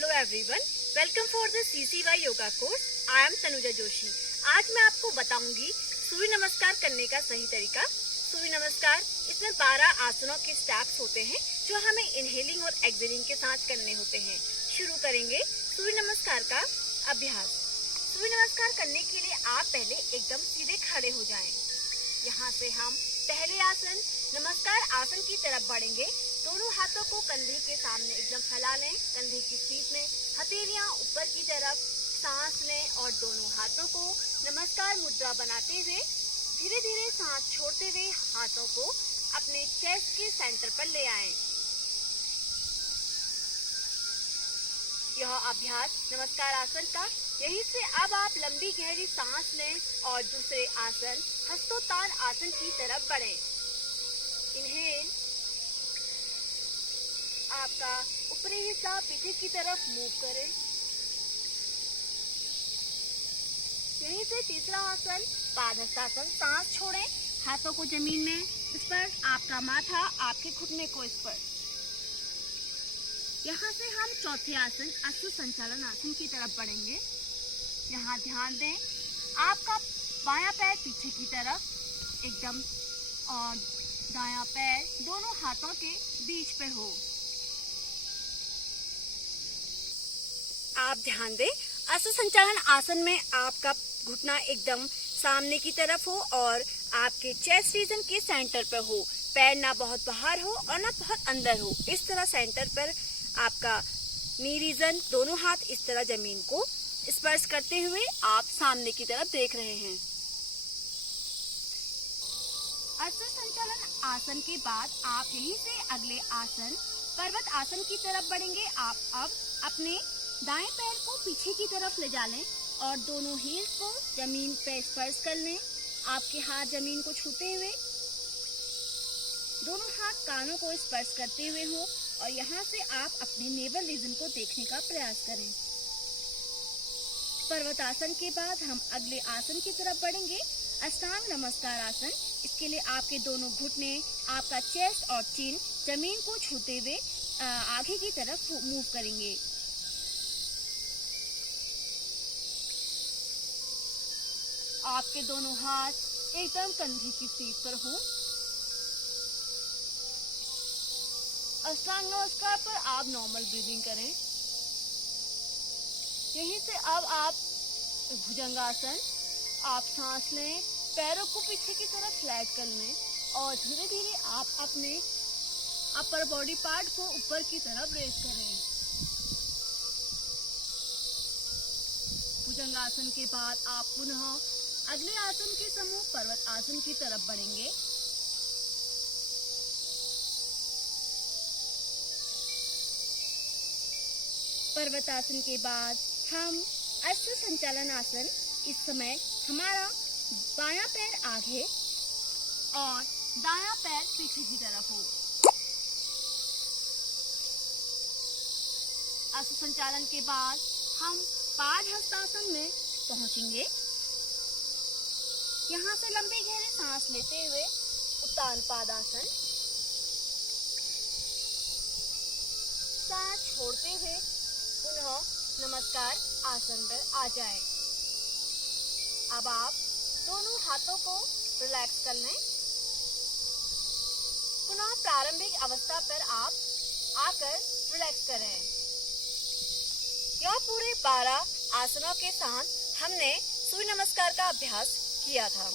Hello everyone, welcome for the CCY yoga course. I am Tanuja Joshi. आज मैं आपको बताऊंगी सूर्य नमस्कार करने का सही तरीका। सूर्य नमस्कार, इसमें 12 आसनों के स्टेप्स होते हैं जो हमें इनहेलिंग और एक्सहेलिंग के साथ करने होते हैं। शुरू करेंगे सूर्य नमस्कार का अभ्यास। सूर्य नमस्कार करने के लिए आप पहले एकदम सीधे खड़े हो जाएं। यहाँ से हम पहले आसन नमस्कार आसन की तरफ बढ़ेंगे। दोनों हाथों को कंधे के सामने एकदम फैला लें। कंधे की सीट में हथेलियां ऊपर की तरफ, सांस लें और दोनों हाथों को नमस्कार मुद्रा बनाते हुए धीरे धीरे सांस छोड़ते हुए हाथों को अपने चेस्ट के सेंटर पर ले आएं। यह अभ्यास नमस्कार आसन का। यहीं से अब आप लंबी गहरी सांस लें और दूसरे आसन हस्तोत्तान आसन की तरफ बढ़ें। इनहेल, आपका ऊपरी हिस्सा पीछे की तरफ मूव करें। यहीं से तीसरा आसन पादहस्तासन, सांस छोड़ें, हाथों को जमीन में स्पर्श, आपका माथा आपके घुटने को स्पर्श। यहाँ से हम चौथे आसन अश्व संचालन आसन की तरफ बढ़ेंगे। यहाँ ध्यान दें, आपका बायां पैर पीछे की तरफ एकदम और दायां पैर दोनों हाथों के बीच पे हो। आप ध्यान दें, अश्व संचालन आसन में आपका घुटना एकदम सामने की तरफ हो और आपके चेस्ट रीजन के सेंटर पर हो। पैर ना बहुत बाहर हो और ना बहुत अंदर हो। इस तरह सेंटर पर आपका नी रीजन, दोनों हाथ इस तरह जमीन को स्पर्श करते हुए आप सामने की तरफ देख रहे हैं। अश्व संचालन आसन के बाद आप यहीं से अगले आसन पर्वत आसन की तरफ बढ़ेंगे। आप अब अपने दाएं पैर को पीछे की तरफ ले जा लें और दोनों हील्स को जमीन पे स्पर्श कर लें। आपके हाथ जमीन को छूते हुए, दोनों हाथ कानों को स्पर्श करते हुए हो और यहाँ से आप अपने नेवल रीजन को देखने का प्रयास करें। पर्वतासन के बाद हम अगले आसन की तरफ बढ़ेंगे, अष्टांग नमस्कार आसन। इसके लिए आपके दोनों घुटने, आपका चेस्ट और चिन जमीन को छूते हुए आगे की तरफ मूव करेंगे। आपके दोनों हाथ एकदम कंधे की सीट पर हो। अष्टांग नमस्कार पर आप नॉर्मल ब्रीदिंग करें। यहीं से अब आप भुजंगासन, आप सांस लें, पैरों को पीछे की तरफ फ्लैट कर लें और धीरे धीरे आप अपने अपर बॉडी पार्ट को ऊपर की तरफ रेज करें। भुजंगासन के बाद आप पुनः अगले आसन के समूह पर्वत आसन की तरफ बढ़ेंगे। पर्वतासन के बाद हम अश्व संचालन आसन। इस समय हमारा बायां पैर आगे और दायां पैर पीछे की तरफ हो। अश्व संचालन के बाद हम पादहस्तासन में पहुंचेंगे। यहाँ से लंबी गहरी सांस लेते हुए उत्तान पादासन, सांस छोड़ते हुए पुनः नमस्कार आसन पर आ जाएं। अब आप दोनों हाथों को रिलैक्स कर लें। पुनः प्रारंभिक अवस्था पर आप आकर रिलैक्स करें। यह पूरे 12 आसनों के साथ हमने सूर्य नमस्कार का अभ्यास किया था।